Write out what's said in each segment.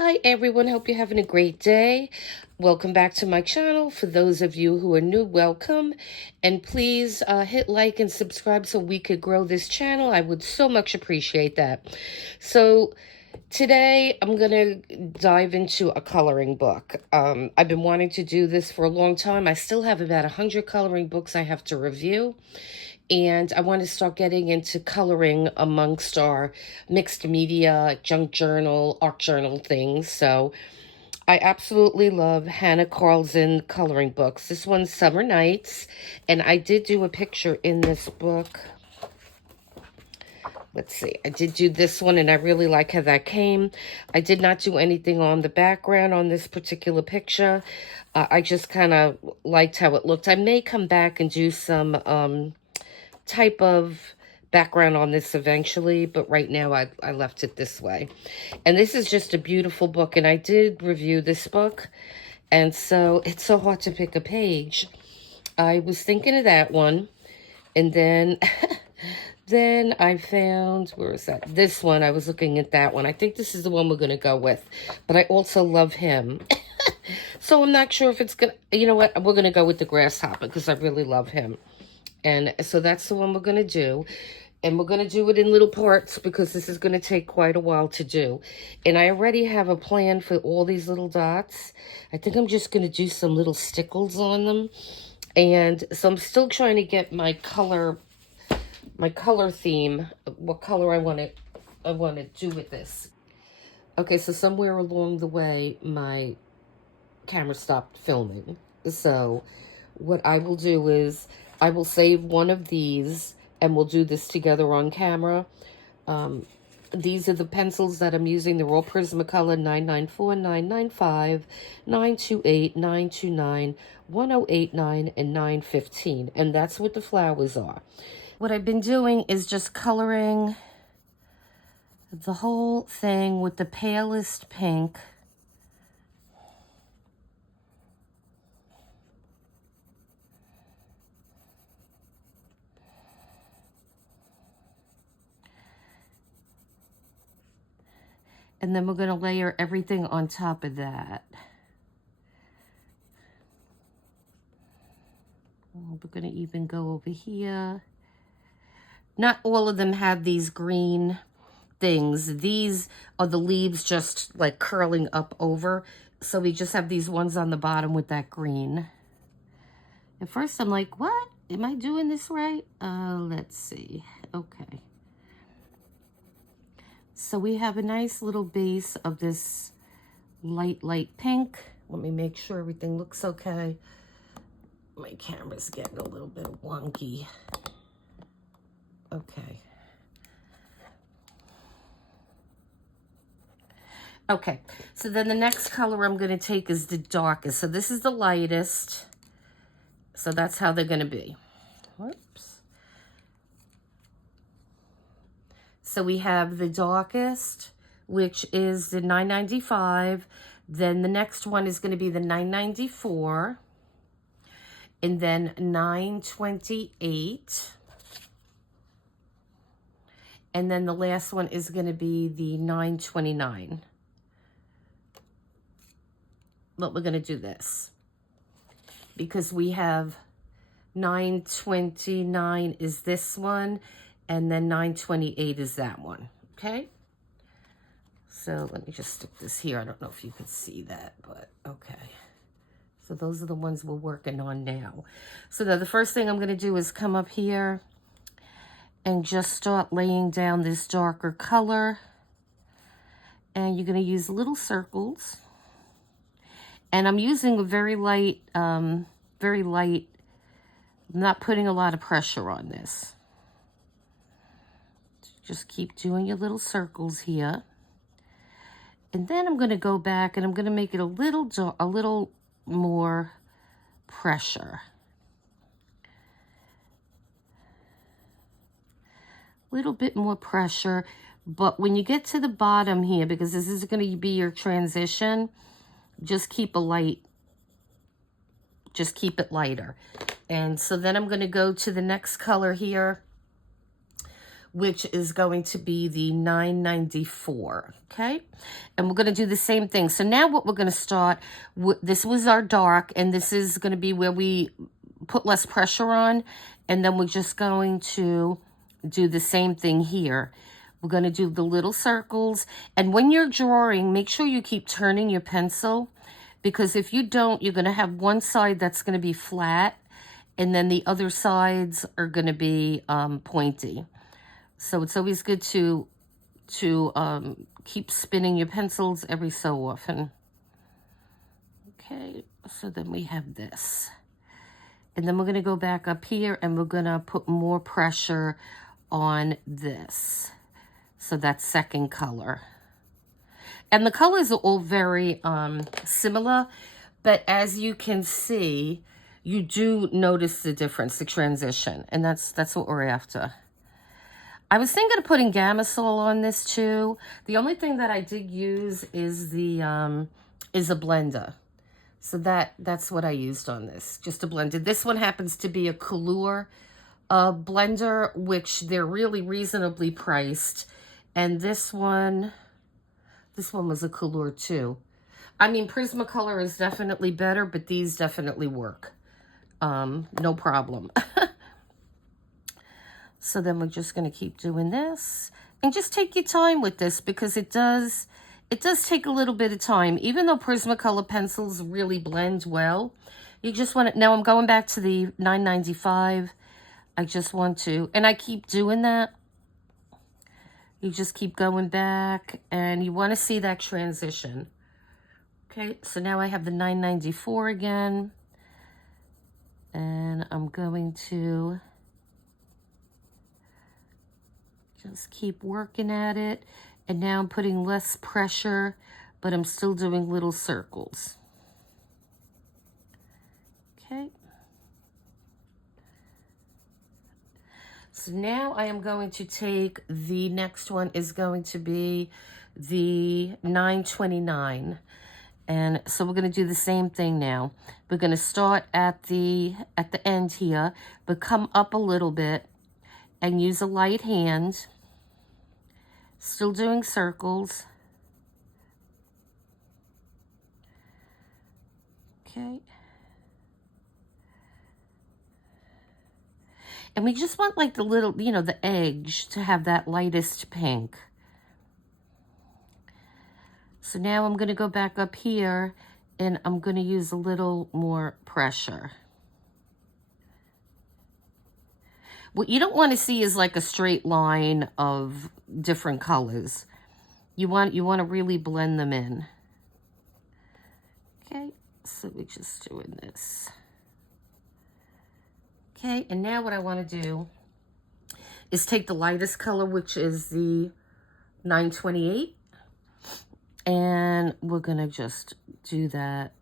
Hi everyone, hope you're having a great day. Welcome back to my channel. For those of you who are new, welcome. And please hit like and subscribe so we could grow this channel. I would so much appreciate that. So today I'm going to dive into a coloring book. I've been wanting to do this for a long time. I still have about 100 coloring books I have to review. And I want to start getting into coloring amongst our mixed media, junk journal, art journal things. So I absolutely love Hanna Karlzon coloring books. This one's Summer Nights, and I did do a picture in this book. Let's see, I did do this one, and I really like how that came. I did not do anything on the background on this particular picture. I just kind of liked how it looked. I may come back and do some type of background on this eventually, but right now I left it this way. And this is just a beautiful book, and I did review this book, and so it's so hard to pick a page. I was thinking of that one, and then then I found, where is that? This one, I was looking at that one. I think this is the one we're going to go with, but I also love him. So I'm not sure if it's going to, you know what, we're going to go with the grasshopper because I really love him. And so that's the one we're going to do. And we're going to do it in little parts because this is going to take quite a while to do. And I already have a plan for all these little dots. I think I'm just going to do some little stickles on them. And so I'm still trying to get my color theme, what color I want to do with this. Okay, so somewhere along the way, my camera stopped filming. So what I will do is I will save one of these and we'll do this together on camera. These are the pencils that I'm using. They're all Prismacolor 994, 995, 928, 929, 1089, and 915. And that's what the flowers are. What I've been doing is just coloring the whole thing with the palest pink. And then we're going to layer everything on top of that. We're going to even go over here. Not all of them have these green things. These are the leaves just like curling up over. So we just have these ones on the bottom with that green. At first I'm like, what? Am I doing this right? Let's see. Okay. So we have a nice little base of this light pink. Let me make sure everything looks okay. My camera's getting a little bit wonky. Okay. Okay, so then the next color I'm going to take is the darkest. So this is the lightest. So that's how they're going to be. Whoops. So we have the darkest, which is the 995. Then the next one is going to be the 994. And then 928. And then the last one is going to be the 929. But we're going to do this because we have 929 is this one, and then 928 is that one, okay? So let me just stick this here. I don't know if you can see that, but okay. So those are the ones we're working on now. So now the first thing I'm going to do is come up here and just start laying down this darker color. And you're going to use little circles. And I'm using a very light, I'm not putting a lot of pressure on this. Just keep doing your little circles here. And then I'm going to go back and I'm going to make it a little more pressure. A little bit more pressure. But when you get to the bottom here, because this is going to be your transition, just keep it lighter. And so then I'm going to go to the next color here, which is going to be the $9.94, okay? And we're going to do the same thing. So now what we're going to start, this was our dark, and this is going to be where we put less pressure on, and then we're just going to do the same thing here. We're going to do the little circles, and when you're drawing, make sure you keep turning your pencil, because if you don't, you're going to have one side that's going to be flat, and then the other sides are going to be pointy. So it's always good to keep spinning your pencils every so often. Okay, so then we have this. And then we're going to go back up here and we're going to put more pressure on this. So that second color. And the colors are all very similar, but as you can see, you do notice the difference, the transition, and that's what we're after. I was thinking of putting Gamasol on this too. The only thing that I did use is a blender. So that's what I used on this, just a blender. This one happens to be a Couleur blender, which they're really reasonably priced. And this one was a Couleur too. I mean, Prismacolor is definitely better, but these definitely work. No problem. So then we're just going to keep doing this, and just take your time with this, because it does take a little bit of time. Even though Prismacolor pencils really blend well, you just want to, now I'm going back to the $9.95. I just want to, and I keep doing that. You just keep going back, and you want to see that transition. Okay, so now I have the $9.94 again, and I'm going to just keep working at it. And now I'm putting less pressure, but I'm still doing little circles. Okay. So now I am going to take, the next one is going to be the $9.29. And so we're going to do the same thing now. We're going to start at the end here, but come up a little bit and use a light hand. Still doing circles. Okay. And we just want like the little, the edge to have that lightest pink. So now I'm going to go back up here and I'm going to use a little more pressure. What you don't want to see is like a straight line of different colors. You want to really blend them in. Okay, so we're just doing this. Okay, and now what I want to do is take the lightest color, which is the $9.28, and we're going to just do that.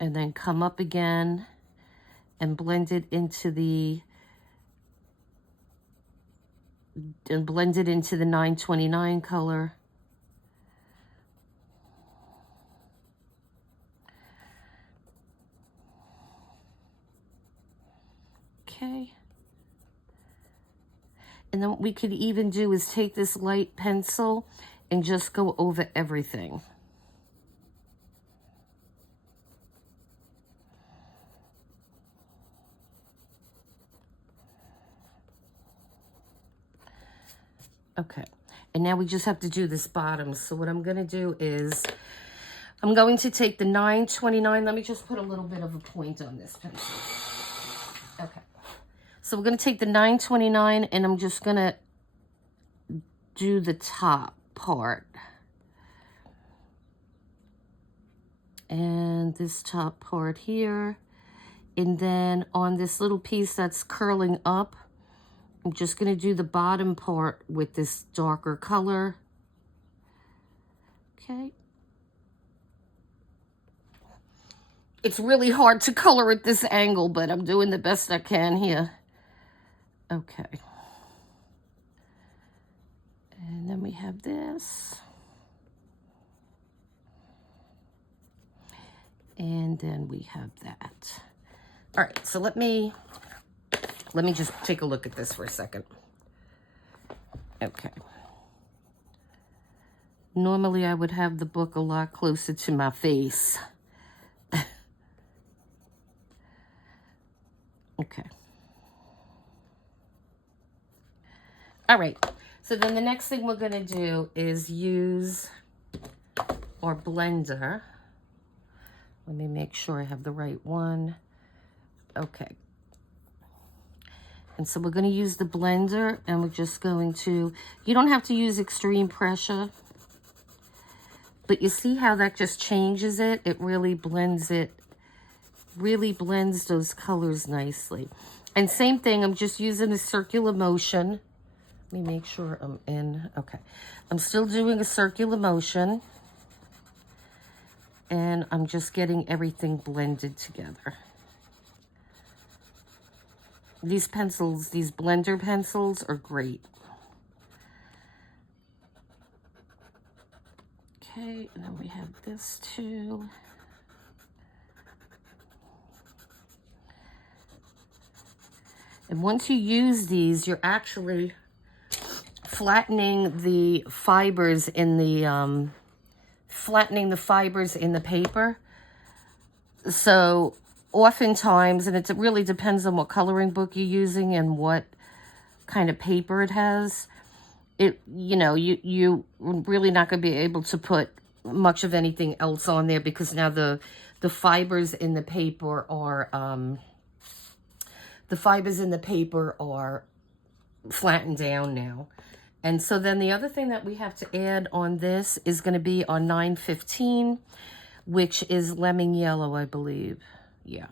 And then come up again and blend it into the $9.29 color. Okay. And then what we could even do is take this light pencil and just go over everything. Okay, and now we just have to do this bottom. So what I'm going to do is I'm going to take the $9.29. Let me just put a little bit of a point on this pencil. Okay, so we're going to take the $9.29 and I'm just going to do the top part. And this top part here. And then on this little piece that's curling up, I'm just going to do the bottom part with this darker color. Okay. It's really hard to color at this angle, but I'm doing the best I can here. Okay. And then we have this. And then we have that. All right, so let me just take a look at this for a second. Okay. Normally I would have the book a lot closer to my face. Okay. All right. So then the next thing we're going to do is use our blender. Let me make sure I have the right one. Okay. And so we're going to use the blender, and we're just going to, you don't have to use extreme pressure, but you see how that just changes it? It really blends those colors nicely. And same thing, I'm just using a circular motion. Let me make sure I'm in. Okay. I'm still doing a circular motion. And I'm just getting everything blended together. These pencils, these blender pencils are great. Okay, and then we have this too. And once you use these, you're actually flattening the fibers in the paper. So oftentimes, and it really depends on what coloring book you're using and what kind of paper it has, you really not going to be able to put much of anything else on there, because now the fibers in the paper are flattened down now. And so then the other thing that we have to add on this is going to be on 915, which is lemon yellow, I believe. Yeah.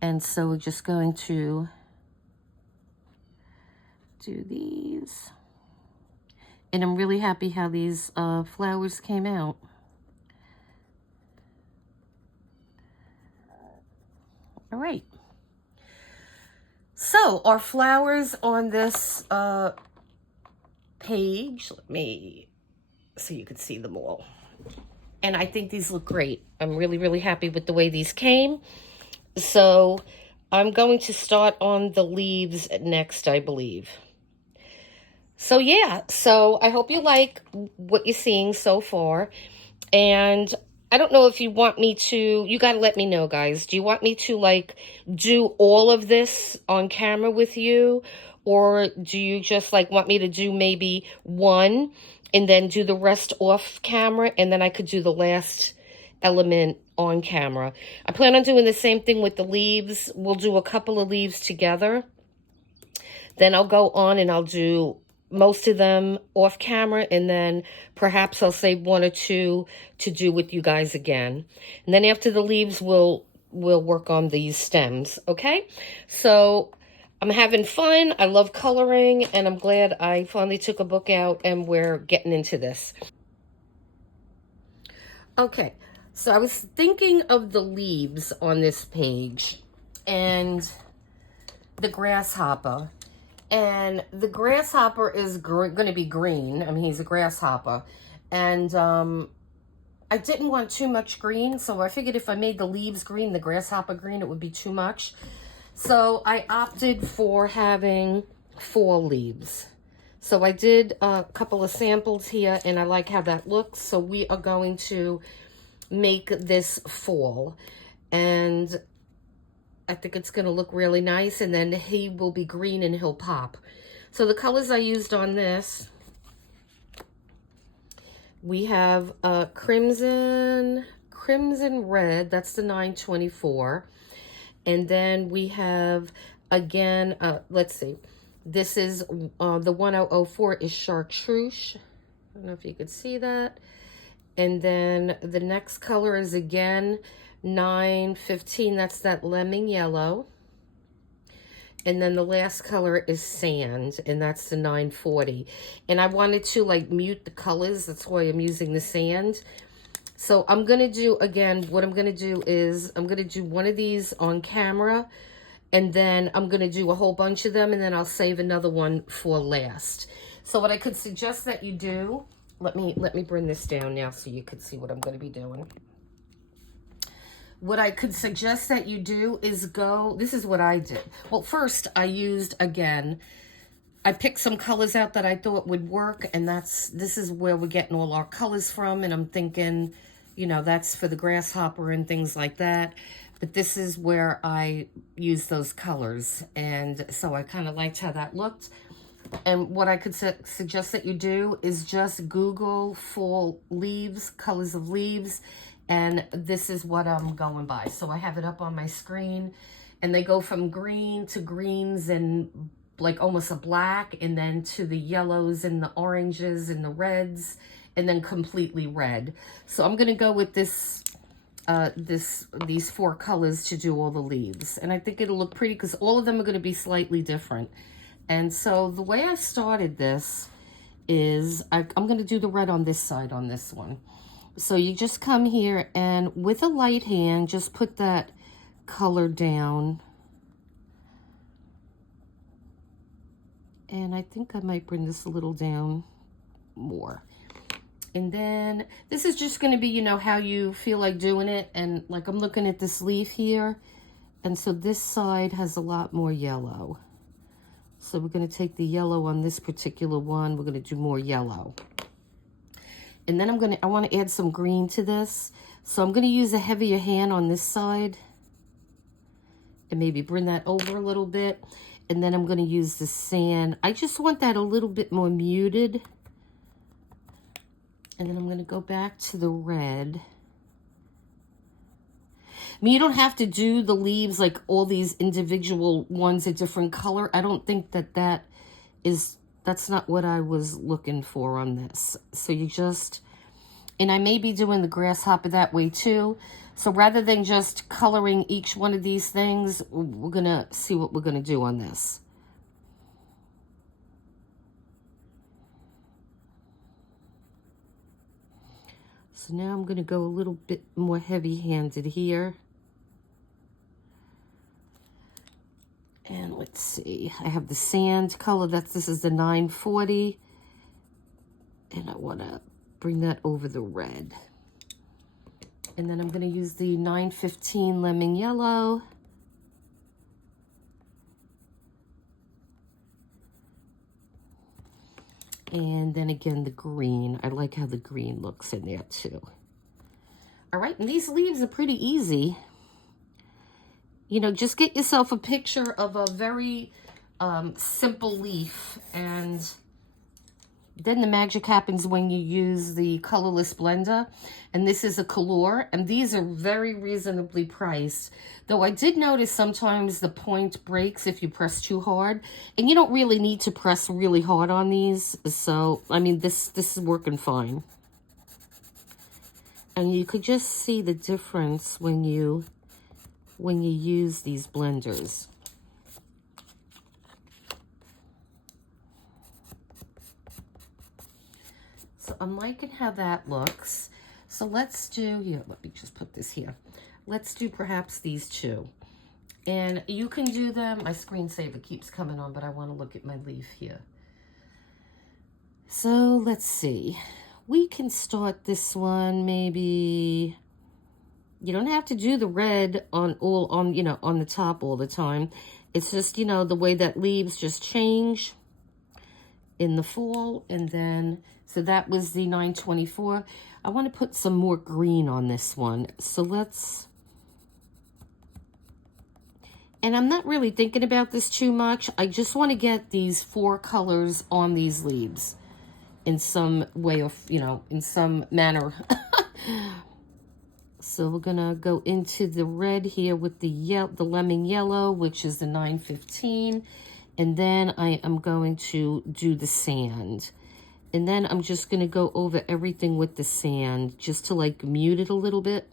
And so we're just going to do these. And I'm really happy how these flowers came out. All right. So our flowers on this page, let me, so you can see them all. And I think these look great. I'm really, really happy with the way these came. So I'm going to start on the leaves next, I believe. So yeah, so I hope you like what you're seeing so far. And I don't know if you want me to, you got to let me know, guys. Do you want me to like do all of this on camera with you? Or do you just like want me to do maybe one and then do the rest off camera, and then I could do the last element on camera? I plan on doing the same thing with the leaves. We'll do a couple of leaves together. Then I'll go on and I'll do most of them off camera, and then perhaps I'll save one or two to do with you guys again. And then after the leaves, we'll work on these stems, okay? So I'm having fun. I love coloring, and I'm glad I finally took a book out and we're getting into this. Okay, so I was thinking of the leaves on this page and the grasshopper. And the grasshopper is going to be green. I mean, he's a grasshopper. And I didn't want too much green, so I figured if I made the leaves green, the grasshopper green, it would be too much. So I opted for having 4 leaves. So I did a couple of samples here, and I like how that looks. So we are going to make this fall. And I think it's going to look really nice, and then he will be green and he'll pop. So the colors I used on this, we have crimson red, that's the 924. And then we have, again, let's see, this is the 1004 is chartreuse. I don't know if you could see that. And then the next color is again 915, that's that lemon yellow. And then the last color is sand, and that's the 940. And I wanted to like mute the colors, that's why I'm using the sand. So I'm gonna do, again, what I'm gonna do is I'm gonna do one of these on camera, and then I'm gonna do a whole bunch of them, and then I'll save another one for last. So what I could suggest that you do, let me bring this down now so you could see what I'm gonna be doing. What I could suggest that you do is go, this is what I did. Well, first I used, again, I picked some colors out that I thought would work, and this is where we're getting all our colors from, and I'm thinking, you know, that's for the grasshopper and things like that. But this is where I use those colors, and so I kind of liked how that looked. And what I could suggest that you do is just Google fall leaves, colors of leaves, and this is what I'm going by. So I have it up on my screen, and they go from green to greens and like almost a black, and then to the yellows and the oranges and the reds, and then completely red. So I'm gonna go with this, these 4 colors to do all the leaves. And I think it'll look pretty because all of them are gonna be slightly different. And so the way I started this is I'm going to do the red on this side on this one. So you just come here and with a light hand, just put that color down. And I think I might bring this a little down more. And then this is just going to be, you know, how you feel like doing it. And like I'm looking at this leaf here. And so this side has a lot more yellow. So we're going to take the yellow on this particular one. We're going to do more yellow. And then I want to add some green to this. So I'm going to use a heavier hand on this side. And maybe bring that over a little bit. And then I'm going to use the sand. I just want that a little bit more muted. And then I'm going to go back to the red. I mean, you don't have to do the leaves like all these individual ones a different color. I don't think that's not what I was looking for on this. So you just, and I may be doing the grasshopper that way too. So rather than just coloring each one of these things, we're going to see what we're going to do on this. So now I'm going to go a little bit more heavy-handed here. And let's see, I have the sand color, this is the 940. And I want to bring that over the red. And then I'm going to use the 915 lemon yellow. And then again, the green. I like how the green looks in there too. All right, and these leaves are pretty easy. You know, just get yourself a picture of a very simple leaf, and then the magic happens when you use the colorless blender. And this is a color, and these are very reasonably priced. Though I did notice sometimes the point breaks if you press too hard, and you don't really need to press really hard on these. So, I mean, this is working fine. And you could just see the difference when you use these blenders. So I'm liking how that looks. So let's do, here, let me just put this here. Let's do perhaps these 2. And you can do them, my screensaver keeps coming on, but I want to look at my leaf here. So let's see. We can start this one maybe. You don't have to do the red on the top all the time. It's just, you know, the way that leaves just change in the fall. And then, so that was the 924. I want to put some more green on this one. So let's, and I'm not really thinking about this too much. I just want to get these 4 colors on these leaves in some way of, you know, in some manner. So we're going to go into the red here with the lemon yellow, which is the 915. And then I am going to do the sand. And then I'm just going to go over everything with the sand just to like mute it a little bit.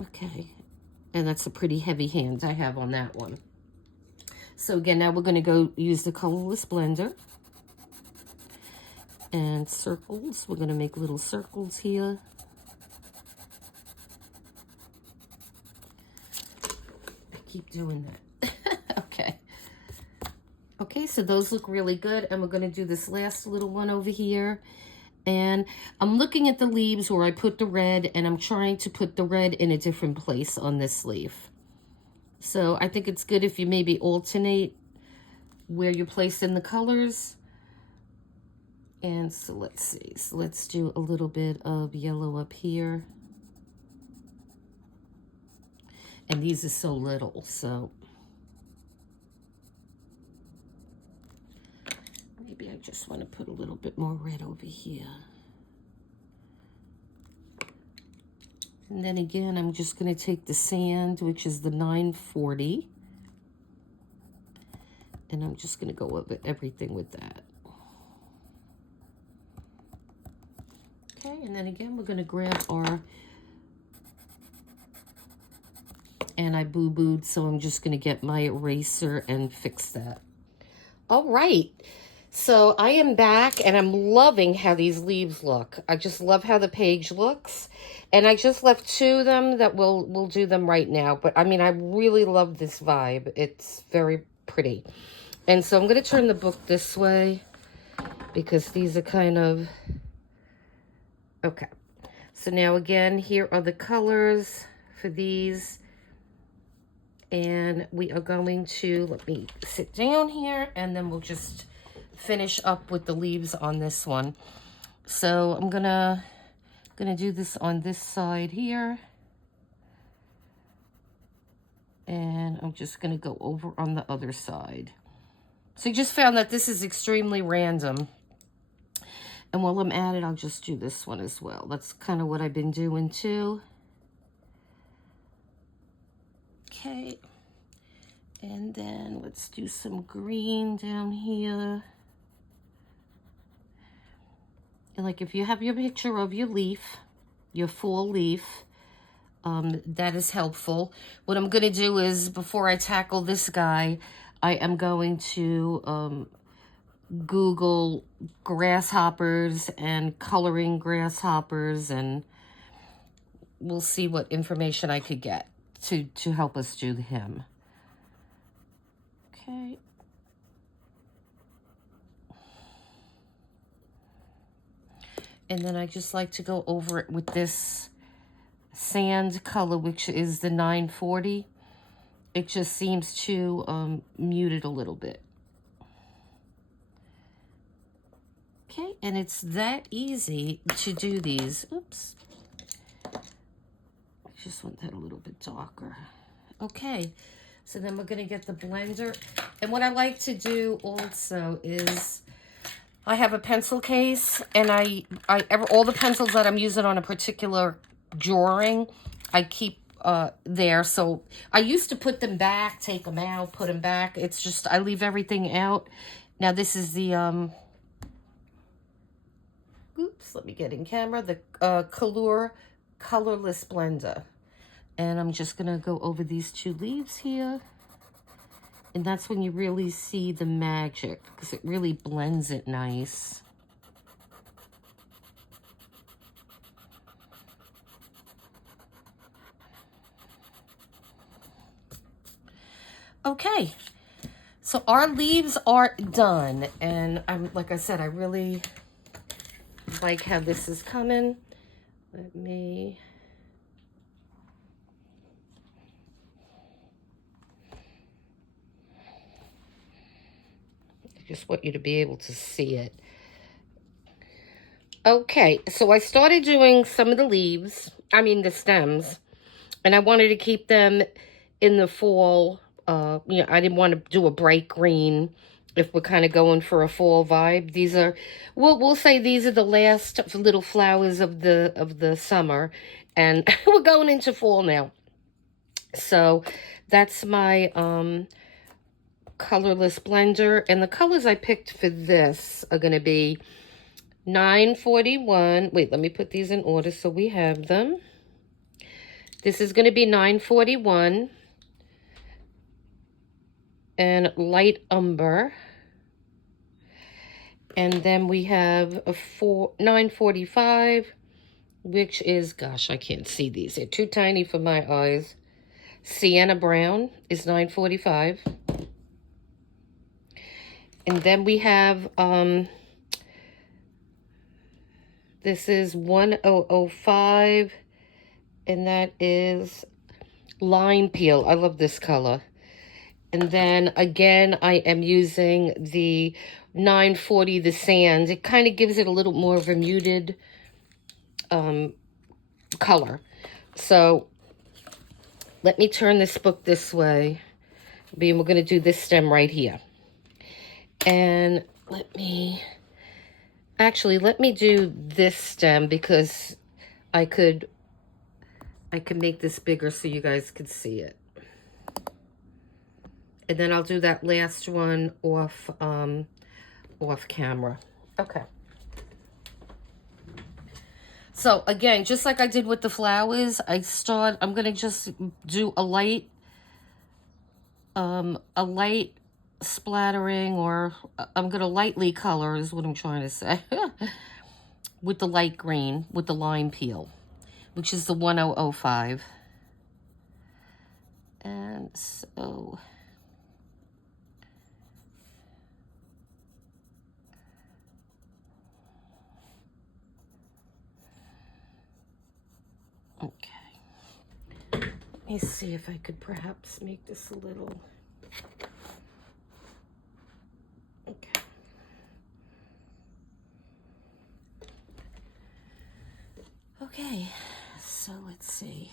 Okay. And that's a pretty heavy hand I have on that one. So again, now we're going to go use the colorless blender. And circles, we're going to make little circles here. I keep doing that. Okay. Okay, so those look really good. And we're going to do this last little one over here. And I'm looking at the leaves where I put the red, and I'm trying to put the red in a different place on this leaf. So I think it's good if you maybe alternate where you're placing the colors. And so let's see. So let's do a little bit of yellow up here. And these are so little, so maybe I just want to put a little bit more red over here. And then again, I'm just going to take the sand, which is the 940. And I'm just going to go over everything with that. Okay, and then again, we're going to grab our, and I boo-booed, so I'm just going to get my eraser and fix that. All right, so I am back, and I'm loving how these leaves look. I just love how the page looks. And I just left 2 of them that we'll do them right now. But, I mean, I really love this vibe. It's very pretty. And so I'm going to turn the book this way because these are kind of... Okay. So now, again, here are the colors for these. And we are going to... Let me sit down here, and then we'll just finish up with the leaves on this one. So I'm gonna do this on this side here, and I'm just gonna go over on the other side. So you just found that this is extremely random, and while I'm at it, I'll just do this one as well. That's kind of what I've been doing too. Okay, and then let's do some green down here. And like if you have your picture of your leaf, your fall leaf, that is helpful. What I'm going to do is, before I tackle this guy, I am going to Google grasshoppers and coloring grasshoppers, and we'll see what information I could get to help us do him. Okay. And then I just like to go over it with this sand color, which is the 940. It just seems to mute it a little bit. Okay, and it's that easy to do these. Oops. I just want that a little bit darker. Okay, so then we're going to get the blender. And what I like to do also is... I have a pencil case, and all the pencils that I'm using on a particular drawing, I keep there. So I used to put them back, take them out, put them back. It's just, I leave everything out. Now this is the, oops, let me get in camera, the colorless blender. And I'm just going to go over these 2 leaves here. And that's when you really see the magic, because it really blends it nice. Okay, so our leaves are done. And like I said, I really like how this is coming. Let me... just want you to be able to see it. Okay, so I started doing some of the leaves, the stems, and I wanted to keep them in the fall. I didn't want to do a bright green if we're kind of going for a fall vibe. These are, we'll say these are the last little flowers of the summer, and we're going into fall now. So that's my colorless blender, and the colors I picked for this are going to be 941. Wait, let me put these in order so we have them. This is going to be 941 and light umber, and then we have a 945, which is, gosh, I can't see these, they're too tiny for my eyes. Sienna brown is 945. And then we have, this is 1005, and that is lime peel. I love this color. And then again, I am using the 940, the sand. It kind of gives it a little more of a muted color. So let me turn this book this way. We're going to do this stem right here. And let me do this stem because I could make this bigger so you guys could see it. And then I'll do that last one off camera. Okay. So again, just like I did with the flowers, I'm gonna just do a light splattering, or I'm gonna lightly color is what I'm trying to say, with the light green, with the lime peel, which is the 1005. And so okay. Let me see if I could perhaps make this a little... Okay. Okay, so let's see.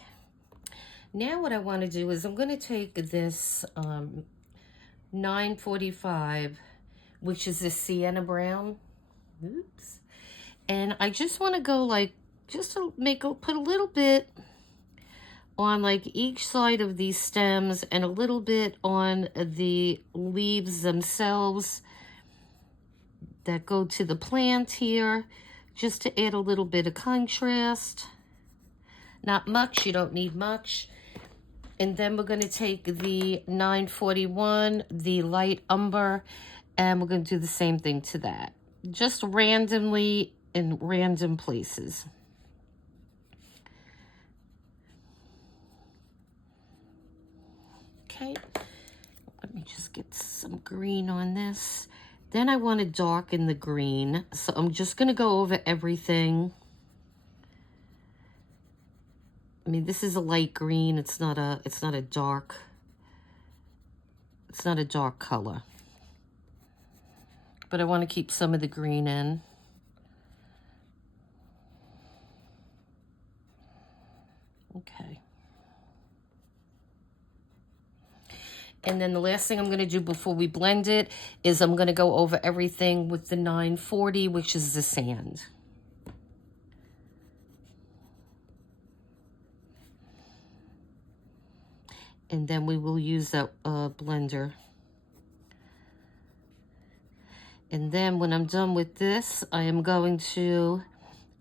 Now what I want to do is I'm going to take this 945, which is the sienna brown. Oops. And I just want to go like, just to put a little bit on like each side of these stems and a little bit on the leaves themselves that go to the plant here, just to add a little bit of contrast. Not much, you don't need much. And then we're going to take the 941, the light umber, and we're going to do the same thing to that. Just randomly in random places. Okay, let me just get some green on this. Then I want to darken the green, so I'm just going to go over everything. I mean, this is a light green. It's not a dark color. But I want to keep some of the green in. Okay. And then the last thing I'm going to do before we blend it is I'm going to go over everything with the 940, which is the sand. And then we will use that blender. And then when I'm done with this, I am going to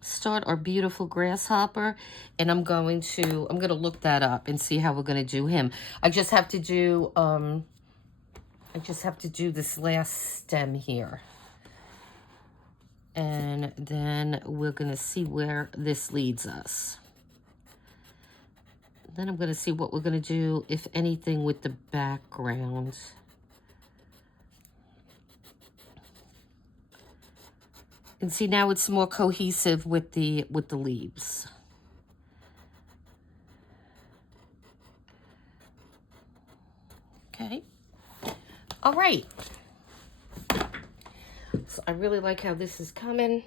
start our beautiful grasshopper, and I'm going to look that up and see how we're going to do him. I just have to do this last stem here. And then we're going to see where this leads us. Then I'm going to see what we're going to do, if anything, with the background. And see, now it's more cohesive with the leaves. Okay. All right. So I really like how this is coming.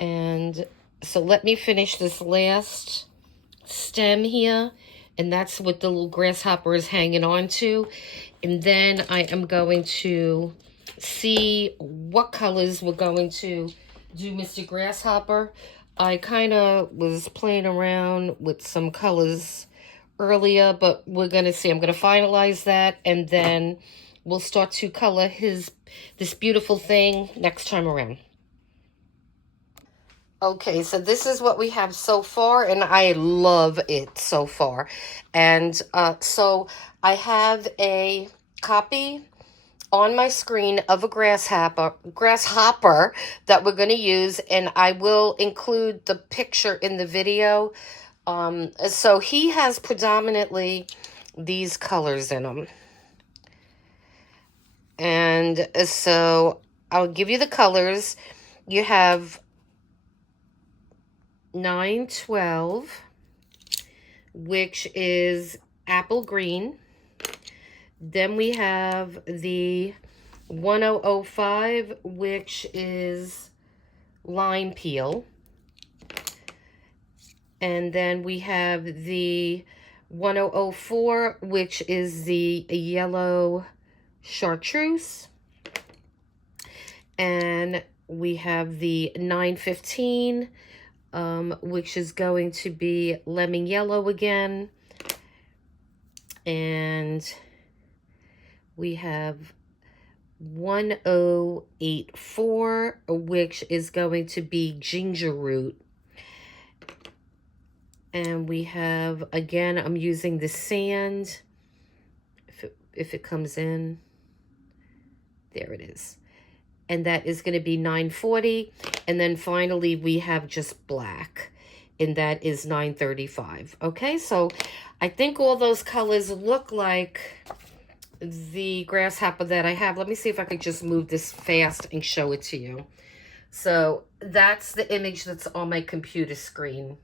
And so let me finish this last stem here. And that's what the little grasshopper is hanging on to. And then I am going to see what colors we're going to do Mr. Grasshopper. I kind of was playing around with some colors earlier, but we're going to see. I'm going to finalize that, and then we'll start to color this beautiful thing next time around. Okay, so this is what we have so far, and I love it so far. And so I have a copy on my screen of a grasshopper that we're going to use, and I will include the picture in the video. So he has predominantly these colors in him. And so I'll give you the colors. You have 912, which is apple green. Then we have the 1005, which is lime peel. And then we have the 1004, which is the yellow chartreuse. And we have the 915, which is going to be lemon yellow again. And we have 1084, which is going to be ginger root. And we have, again, I'm using the sand. If it comes in, there it is. And that is going to be 940. And then finally, we have just black. And that is 935. Okay, so I think all those colors look like the grasshopper that I have. Let me see if I could just move this fast and show it to you. So that's the image that's on my computer screen.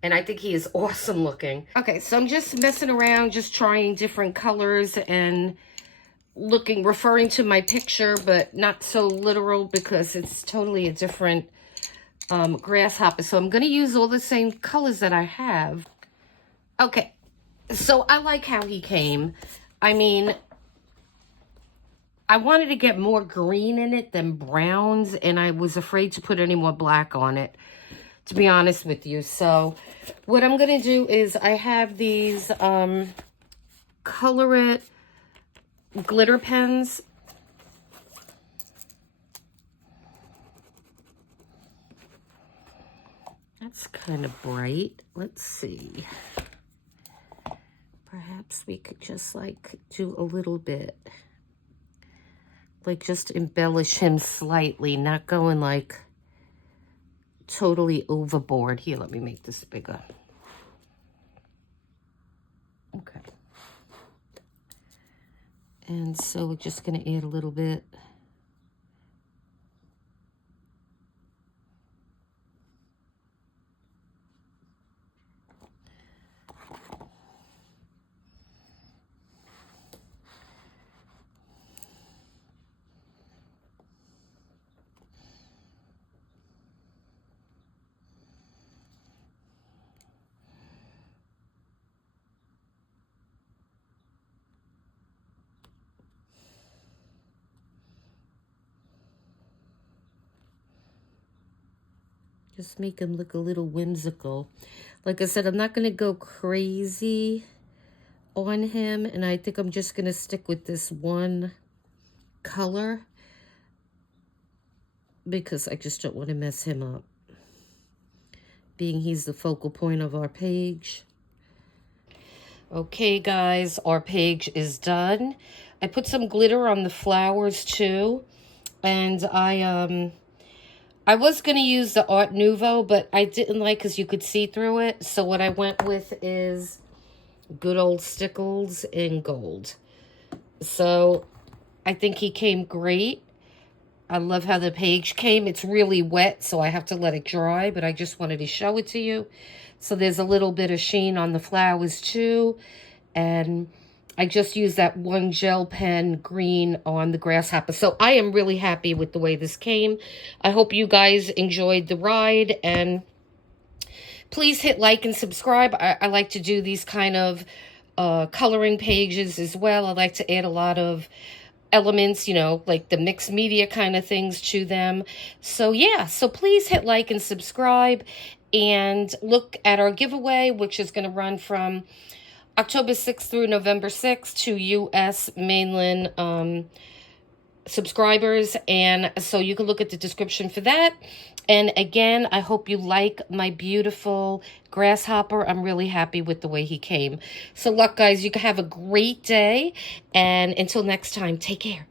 And I think he is awesome looking. Okay, so I'm just messing around, just trying different colors and referring to my picture, but not so literal because it's totally a different grasshopper. So I'm going to use all the same colors that I have. Okay, so I like how he came. I mean, I wanted to get more green in it than browns, and I was afraid to put any more black on it, to be honest with you. So what I'm going to do is I have these Color It glitter pens. That's kind of bright. Let's see. Perhaps we could just like do a little bit. Like just embellish him slightly, not going like totally overboard. Here, let me make this bigger. Okay. And so we're just going to add a little bit. Just make him look a little whimsical. Like I said, I'm not going to go crazy on him. And I think I'm just going to stick with this one color because I just don't want to mess him up, being he's the focal point of our page. Okay, guys, our page is done. I put some glitter on the flowers too. And I was going to use the Art Nouveau, but I didn't like because you could see through it. So what I went with is good old Stickles in gold. So I think he came great. I love how the page came. It's really wet, so I have to let it dry, but I just wanted to show it to you. So there's a little bit of sheen on the flowers too. And I just used that one gel pen green on the grasshopper. So I am really happy with the way this came. I hope you guys enjoyed the ride. And please hit like and subscribe. I like to do these kind of coloring pages as well. I like to add a lot of elements, you know, like the mixed media kind of things to them. So yeah, so please hit like and subscribe. And look at our giveaway, which is going to run from October 6th through November 6th to US Mainland subscribers. And so you can look at the description for that. And again, I hope you like my beautiful grasshopper. I'm really happy with the way he came. So look, guys, you can have a great day. And until next time, take care.